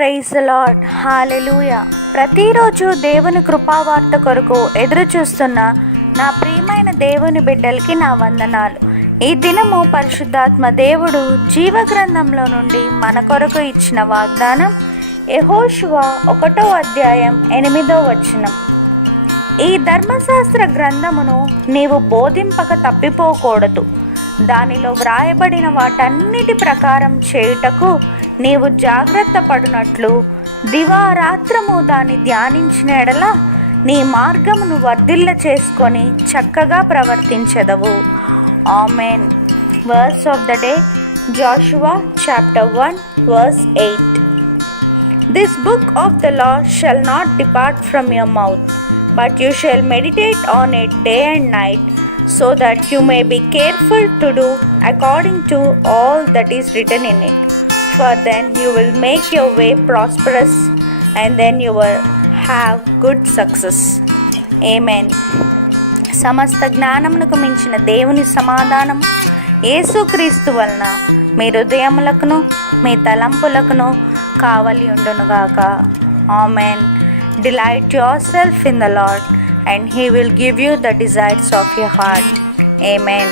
Praise the lord. హల్లెలూయా. ప్రతిరోజు దేవుని కృపావార్త కొరకు ఎదురు చూస్తున్న నా ప్రియమైన దేవుని బిడ్డలకి నా వందనాలు. ఈ దినము పరిశుద్ధాత్మ దేవుడు జీవగ్రంథంలో నుండి మన కొరకు ఇచ్చిన వాగ్దానం యెహోషువ 1వ అధ్యాయం 8వ వచనం. ఈ ధర్మశాస్త్ర గ్రంథమును నీవు బోధింపక తప్పిపోకూడదు. దానిలో వ్రాయబడిన వాటన్నిటి ప్రకారం చేయుటకు నీవు జాగ్రత్త పడినట్లు దివారాత్రము దాన్ని ధ్యానించిన ఎడల నీ మార్గమును వర్ధిల్ల చేసుకొని చక్కగా ప్రవర్తించెదవు. Amen. Verse of the day, Joshua chapter 1 verse 8. This book of the law shall not depart from your mouth, but you shall meditate on it day and night, so that you may be careful to do according to all that is written in it. For then you will make your way prosperous, and then you will have good success. Amen. సమస్త జ్ఞానమునకు మించిన దేవుని సమాధానం యేసుక్రీస్తు వలన మీ హృదయములకును మీ తలంపులకును కావలి ఉండునుగాక. Amen. Delight yourself in the Lord, and He will give you the desires of your heart. Amen.